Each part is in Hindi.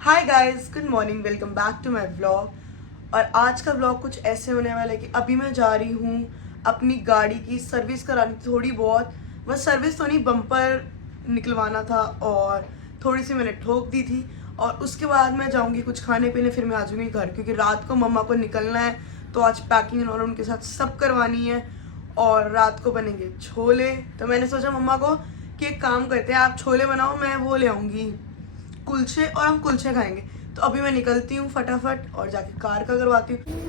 Hi guys, good morning, welcome back to my vlog. और आज का व्लॉग कुछ ऐसे होने वाला है कि अभी मैं जा रही हूँ अपनी गाड़ी की सर्विस करानी, थोड़ी बहुत, बस सर्विस तो नहीं, बम्पर निकलवाना था और थोड़ी सी मैंने ठोक दी थी। और उसके बाद मैं जाऊँगी कुछ खाने पीने, फिर मैं आ जाऊँगी घर, क्योंकि रात को मम्मा को निकलना है तो आज पैकिंग और उनके साथ सब करवानी है। और रात को बनेंगे छोले, तो मैंने सोचा मम्मा को कि एक काम करते हैं, आप छोले बनाओ, मैं वो ले आऊँगी कुलचे, और हम कुलचे खाएंगे। तो अभी मैं निकलती हूँ फटाफट और जाके कार का करवाती हूँ।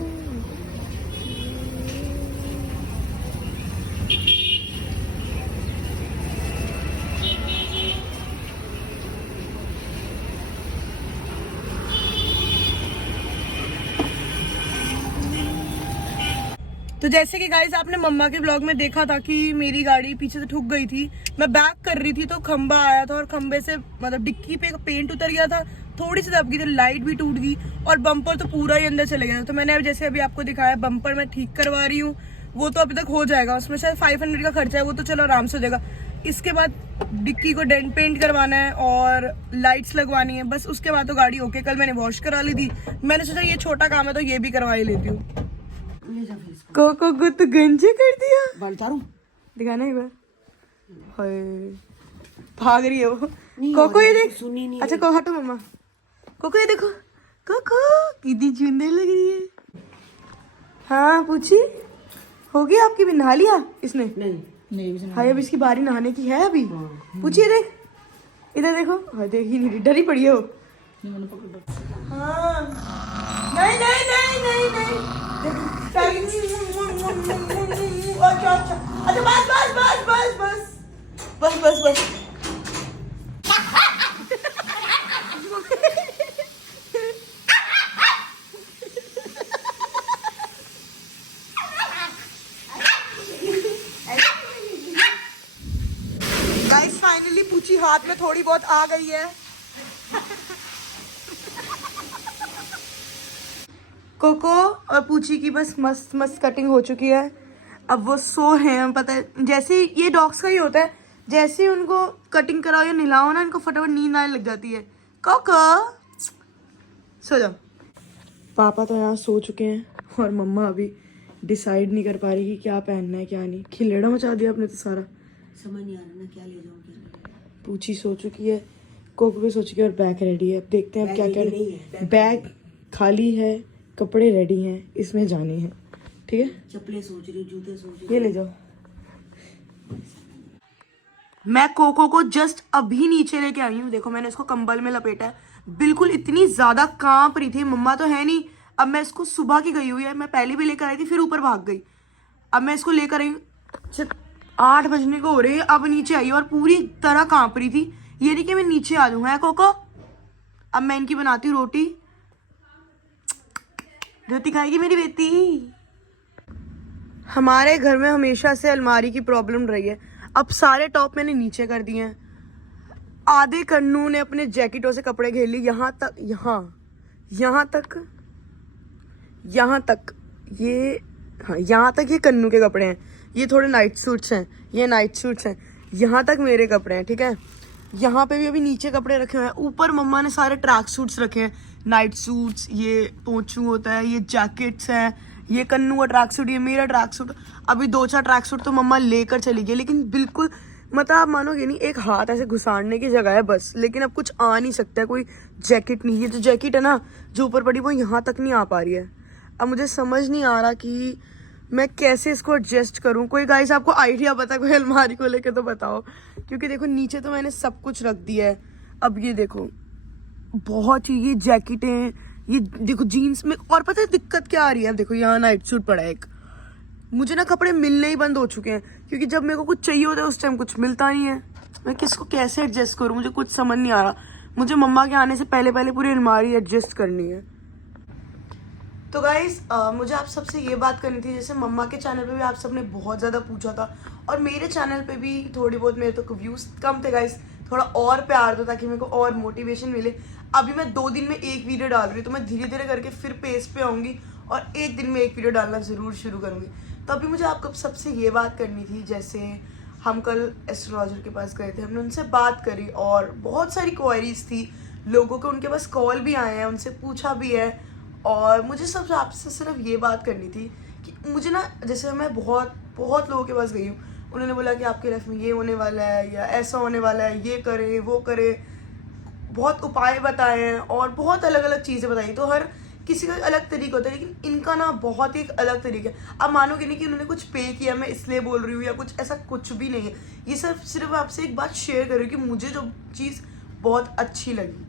तो जैसे कि गाइस आपने मम्मा के ब्लॉग में देखा था कि मेरी गाड़ी पीछे से ठुक गई थी, मैं बैक कर रही थी तो खंबा आया था और खंबे से मतलब डिक्की पे पेंट उतर गया था, थोड़ी सी दब गई थी, लाइट भी टूट गई और बम्पर तो पूरा ही अंदर चले गया। तो मैंने जैसे अभी आपको दिखाया, बम्पर मैं ठीक करवा रही हूँ, वो तो अभी तक हो जाएगा, उसमें शायद 500 का खर्चा है, वो तो चलो आराम से हो जाएगा। इसके बाद डिक्की को डेंट पेंट करवाना है और लाइट्स लगवानी है, बस उसके बाद तो गाड़ी ओके। कल मैंने वॉश करा ली थी, मैंने सोचा ये छोटा काम है तो ये भी करवा ही लेती हूँ। कोको को तो गंजे कर दिया, बालतारू दिखाना एक बार। हाय, भाग रही है वो। कोको ये देख, सुनी नहीं। अच्छा को हटो मम्मा, कोको ये देखो, कोको कितनी सुंदर लग रही है। हाँ पूछी, होगी आपकी भी? नहा लिया इसने? नहीं हाय, अब इसकी बारी नहाने की है अभी। पूछिए, देख इधर देखो, हाँ देखी नहीं, डरी पड़ी है वो। हाँ नहीं नहीं नहीं नहीं नहीं, अच्छा अच्छा अच्छा, बस बस बस बस बस बस बस बस। गाइस फाइनली पूछी हाथ में थोड़ी बहुत आ गई है। कोको और पूछी की बस मस्त मस्त कटिंग हो चुकी है। अब वो सो हैं, पता है जैसे ये डॉग्स का ही होता है, जैसे उनको कटिंग कराओ या नहलाओ ना, इनको फटाफट नींद आने लग जाती है। कोको सो जाओ। पापा तो यहाँ सो चुके हैं और मम्मा अभी डिसाइड नहीं कर पा रही कि क्या पहनना है क्या नहीं। खिलेड़ा मचा दिया आपने तो सारा, समझ नहीं आ रहा ना क्या ले जाऊं क्या। पूछी सो चुकी है, कोको भी सो चुकी है और बैग रेडी है। अब देखते हैं अब क्या क्या। बैग खाली है, कपड़े रेडी हैं, इसमें जाने हैं। ठीक है, चप्पलें सोच रही हूँ, जूते सोच रही ये ले जाओ। मैं कोको को जस्ट अभी नीचे लेके आई हूँ, देखो मैंने इसको कंबल में लपेटा है, बिल्कुल इतनी ज्यादा कांप रही थी। मम्मा तो है नहीं, अब मैं इसको सुबह की गई हुई है, मैं पहले भी लेकर आई थी फिर ऊपर भाग गई। अब मैं इसको लेकर आई हूँ, 8 बजने को हो रही है, अब नीचे आई और पूरी तरह कांप रही थी। ये नहीं कि मैं नीचे आ जाऊँ है कोको। अब मैं इनकी बनाती हूँ रोटी, रोटी खाएगी मेरी बेटी। हमारे घर में हमेशा से अलमारी की प्रॉब्लम रही है। अब सारे टॉप मैंने नीचे कर दिए हैं, आधे कन्नू ने अपने जैकेटों से कपड़े घेर लिए, यहाँ तक, यहाँ तक ये, हाँ यहाँ तक ये कन्नू के कपड़े हैं, ये थोड़े नाइट सूट्स हैं, ये नाइट सूट्स हैं, यहाँ तक मेरे कपड़े हैं। ठीक है, यहाँ पे भी अभी नीचे कपड़े रखे हुए हैं, ऊपर मम्मा ने सारे ट्रैक सूट्स रखे हैं, नाइट सूट्स, ये पोंचू होता है, ये जैकेट्स हैं, ये कन्नू का ट्रैक सूट, ये मेरा ट्रैक सूट। अभी 2-4 ट्रैक सूट तो मम्मा लेकर चली गई, लेकिन बिल्कुल मतलब आप मानोगे नहीं, एक हाथ ऐसे घुसाड़ने की जगह है बस, लेकिन अब कुछ आ नहीं सकता है, कोई जैकेट नहीं। ये जो जैकेट है ना जो ऊपर पड़ी, वो यहाँ तक नहीं आ पा रही है। अब मुझे समझ नहीं आ रहा कि मैं कैसे इसको एडजस्ट करूं। कोई गाइस आपको आइडिया पता, कोई अलमारी को लेके तो बताओ, क्योंकि देखो नीचे तो मैंने सब कुछ रख दिया है। अब ये देखो, बहुत ही ये जैकेटें, ये देखो जीन्स में, और पता है दिक्कत क्या आ रही है, अब देखो यहाँ नाइट सूट पड़ा है एक। मुझे ना कपड़े मिलने ही बंद हो चुके हैं, क्योंकि जब मेरे को कुछ चाहिए होता है उस टाइम कुछ मिलता नहीं है। मैं किसको कैसे एडजस्ट करूं, मुझे कुछ समझ नहीं आ रहा। मुझे मम्मा के आने से पहले पहले पूरी अलमारी एडजस्ट करनी है। तो गाइस मुझे आप सबसे ये बात करनी थी, जैसे मम्मा के चैनल पे भी आप सबने बहुत ज़्यादा पूछा था और मेरे चैनल पे भी थोड़ी बहुत, मेरे तो व्यूज़ कम थे गाइस, थोड़ा और प्यार दो ताकि मेरे को और मोटिवेशन मिले। अभी मैं 2 दिन में एक वीडियो डाल रही हूँ, तो मैं धीरे धीरे करके फिर पेज पे आऊँगी और एक दिन में एक वीडियो डालना ज़रूर शुरू करूँगी। तो अभी मुझे आपको सबसे ये बात करनी थी, जैसे हम कल एस्ट्रोलॉजर के पास गए थे, हमने उनसे बात करी और बहुत सारी क्वेरीज थी लोगों को उनके पास कॉल भी आए हैं, उनसे पूछा भी है। और मुझे सब आपसे सिर्फ ये बात करनी थी कि मुझे ना, जैसे मैं बहुत बहुत लोगों के पास गई हूँ, उन्होंने बोला कि आपके लाइफ में ये होने वाला है या ऐसा होने वाला है, ये करे वो करे, बहुत उपाय बताए हैं और बहुत अलग अलग चीज़ें बताई। तो हर किसी का अलग तरीका होता है, लेकिन इनका ना बहुत ही एक अलग तरीका है। आप मानोगे नहीं कि उन्होंने कुछ पे किया, मैं इसलिए बोल रही हूँ या कुछ ऐसा कुछ भी नहीं है। ये सिर्फ आपसे एक बात शेयर कर रही हूँ कि मुझे जो चीज़ बहुत अच्छी लगी,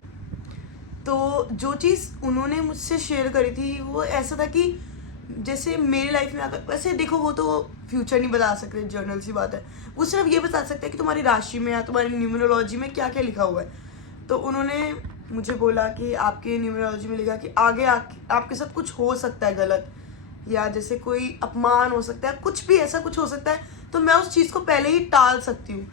तो जो चीज़ उन्होंने मुझसे शेयर करी थी वो ऐसा था कि जैसे मेरी लाइफ में अगर, वैसे देखो वो तो फ्यूचर नहीं बता सकते, जर्नल सी बात है, वो सिर्फ ये बता सकते हैं कि तुम्हारी राशि में या तुम्हारी न्यूमरोलॉजी में क्या क्या लिखा हुआ है। तो उन्होंने मुझे बोला कि आपके न्यूमरोलॉजी में लिखा कि आगे आपके साथ कुछ हो सकता है गलत, या जैसे कोई अपमान हो सकता है, कुछ भी ऐसा कुछ हो सकता है, तो मैं उस चीज़ को पहले ही टाल सकती हूँ।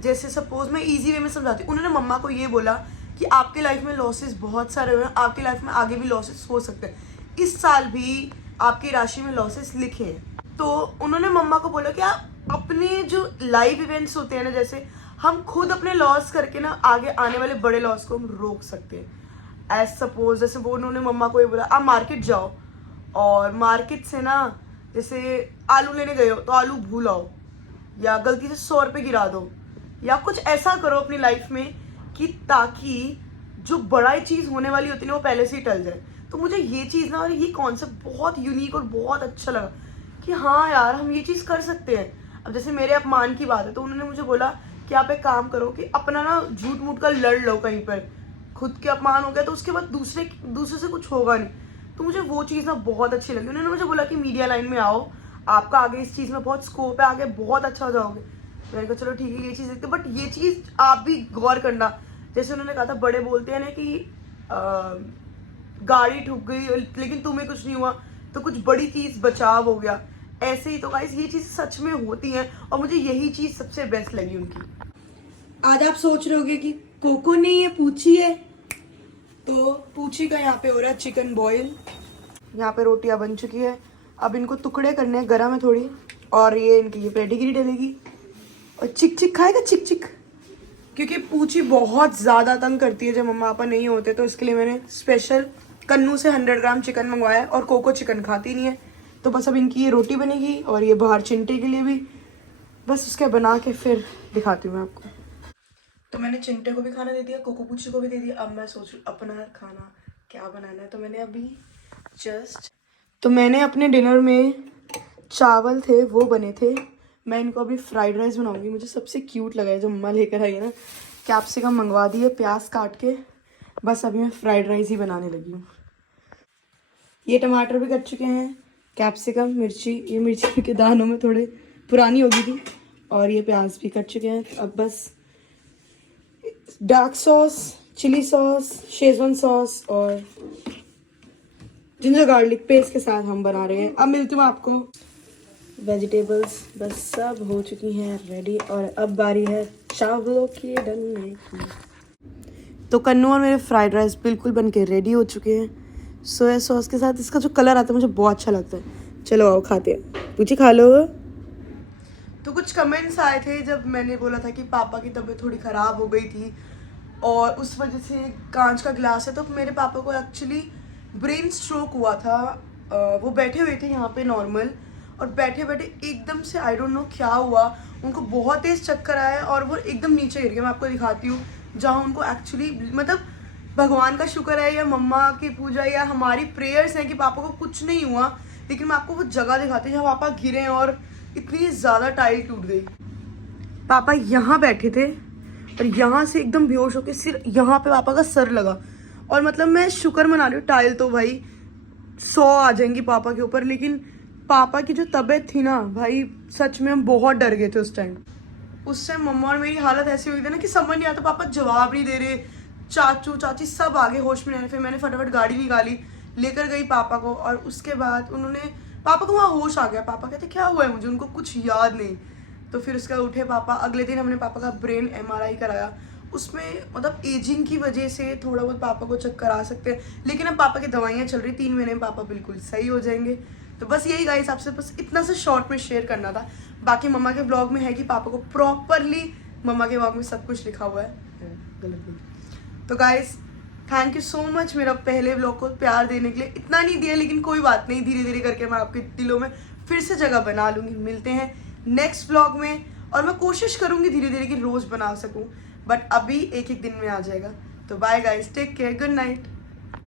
जैसे सपोज मैं इजी वे में समझाती हूँ, उन्होंने मम्मा को ये बोला कि आपके लाइफ में लॉसेस बहुत सारे हुए हैं, आपकी लाइफ में आगे भी लॉसेस हो सकते हैं, इस साल भी आपकी राशि में लॉसेस लिखे हैं। तो उन्होंने मम्मा को बोला कि आप अपने जो लाइव इवेंट्स होते हैं ना, जैसे हम खुद अपने लॉस करके ना आगे आने वाले बड़े लॉस को हम रोक सकते हैं। एज सपोज जैसे वो उन्होंने मम्मा को ये बोला आप मार्केट जाओ और मार्केट से ना जैसे आलू लेने गए हो तो आलू भूल आओ, या गलती से 100 रुपये गिरा दो, या कुछ ऐसा करो अपनी लाइफ में कि ताकि जो बड़ा चीज़ होने वाली होती है ना वो पहले से ही टल जाए। तो मुझे ये चीज़ ना और ये कॉन्सेप्ट बहुत यूनिक और बहुत अच्छा लगा कि हाँ यार हम ये चीज़ कर सकते हैं। अब जैसे मेरे अपमान की बात है, तो उन्होंने मुझे बोला कि आप एक काम करो कि अपना ना झूठ मूठ का लड़ लो कहीं पर, खुद के अपमान हो गया तो उसके बाद दूसरे से कुछ होगा नहीं। तो मुझे वो चीज़ ना बहुत अच्छी लगी। उन्होंने मुझे बोला कि मीडिया लाइन में आओ, आपका आगे इस चीज़ में बहुत स्कोप है, आगे बहुत अच्छा हो जाओगे। मैंने कहा चलो ठीक है ये चीज़ देखते, बट ये चीज़ आप भी गौर करना। जैसे उन्होंने कहा था बड़े बोलते हैं ना कि गाड़ी ठुक गई लेकिन तुम्हें कुछ नहीं हुआ, तो कुछ बड़ी चीज़ बचाव हो गया। ऐसे ही तो गाइस ये चीज़ सच में होती है और मुझे यही चीज़ सबसे बेस्ट लगी उनकी। आज आप सोच रहे होगे कि कोको नहीं है पूची है, तो पूची का यहाँ पे हो रहा है चिकन बॉयल। यहाँ पे रोटियाँ बन चुकी है, अब इनको टुकड़े करने हैं गरम है थोड़ी, और ये इनकी ये पेडिग्री डलेगी। और चिक चिक खाएगा चिक चिक, क्योंकि पूची बहुत ज़्यादा तंग करती है जब मम्मा पापा नहीं होते, तो इसके लिए मैंने स्पेशल कन्नू से 100 ग्राम चिकन मंगवाया। और कोको चिकन खाती नहीं है, तो बस अब इनकी ये रोटी बनेगी और ये बाहर चिंटे के लिए भी, बस उसके बना के फिर दिखाती हूँ मैं आपको। तो मैंने चिंटे को भी खाना दे दिया, कोको पूची को भी दे दिया। अब मैं सोच रही अपना खाना क्या बनाना है। तो मैंने अपने डिनर में चावल थे वो बने थे, मैं इनको अभी फ्राइड राइस बनाऊंगी। मुझे सबसे क्यूट लगा है जो मम्मा लेकर आई है ना, कैप्सिकम मंगवा दी है प्याज काट के, बस अभी मैं फ्राइड राइस ही बनाने लगी हूँ। ये टमाटर भी कट चुके हैं, कैप्सिकम मिर्ची, ये मिर्ची के दानों में थोड़े पुरानी हो गई थी, और ये प्याज भी कट चुके हैं। अब बस dark sauce, chilli sauce, schezwan sauce और जिंजर गार्लिक पेस्ट के साथ हम बना रहे हैं। अब मिलती हूँ आपको। वेजिटेबल्स बस सब हो चुकी हैं रेडी, और अब बारी है चावलों की डलने की। तो कन्नू और मेरे फ्राइड राइस बिल्कुल बन के रेडी हो चुके हैं। सोया सॉस के साथ इसका जो कलर आता है मुझे बहुत अच्छा लगता है। चलो आओ खाते हैं, पूछी खा लो। तो कुछ कमेंट्स आए थे जब मैंने बोला था कि पापा की तबीयत थोड़ी ख़राब हो गई थी और उस वजह से कांच का गिलास है, तो मेरे पापा को एक्चुअली ब्रेन स्ट्रोक हुआ था। वो बैठे हुए थे यहाँ पे नॉर्मल, और बैठे बैठे एकदम से आई डोंट नो क्या हुआ, उनको बहुत तेज़ चक्कर आया और वो एकदम नीचे गिर गए। मैं आपको दिखाती हूँ जहाँ उनको एक्चुअली, मतलब भगवान का शुक्र है या मम्मा की पूजा या हमारी प्रेयर्स हैं कि पापा को कुछ नहीं हुआ, लेकिन मैं आपको वो जगह दिखाती हूँ जहाँ पापा गिरे और इतनी ज़्यादा टाइल टूट गई। पापा यहाँ बैठे थे और यहाँ से एकदम बेहोश होकर सिर यहाँ पे पापा का सर लगा, और मतलब मैं शुक्र मना रही हूँ, टाइल तो भाई 100 आ जाएंगी पापा के ऊपर, लेकिन पापा की जो तबीयत थी ना भाई, सच में हम बहुत डर गए थे उस टाइम। मम्मा और मेरी हालत ऐसी हुई थी ना कि समझ नहीं आता, पापा जवाब नहीं दे रहे, चाचू चाची सब आगे होश में नहीं। फिर मैंने फटाफट गाड़ी निकाली, लेकर गई पापा को, और उसके बाद उन्होंने, पापा को वहाँ होश आ गया। पापा कहते क्या हुआ है मुझे, उनको कुछ याद नहीं। तो फिर उसके बाद उठे पापा, अगले दिन हमने पापा का ब्रेन MRI कराया। उसमें मतलब एजिंग की वजह से थोड़ा बहुत पापा को चक्कर आ सकते हैं, लेकिन अब पापा की दवाइयाँ चल रही, 3 महीने में पापा बिल्कुल सही हो जाएंगे। तो बस यही गाइस, आपसे बस इतना सा शॉर्ट में शेयर करना था। बाकी मम्मा के ब्लॉग में है कि पापा को प्रॉपरली, मम्मा के ब्लॉग में सब कुछ लिखा हुआ है, गलत नहीं। तो guys thank you so much मेरा पहले ब्लॉग को प्यार देने के लिए। इतना नहीं दिया लेकिन कोई बात नहीं, धीरे धीरे करके मैं आपके दिलों में फिर से जगह बना लूँगी। मिलते हैं नेक्स्ट ब्लॉग में, और मैं कोशिश करूँगी धीरे धीरे कि रोज़ बना सकूँ, बट अभी एक एक दिन में आ जाएगा। तो bye guys, take care, good night.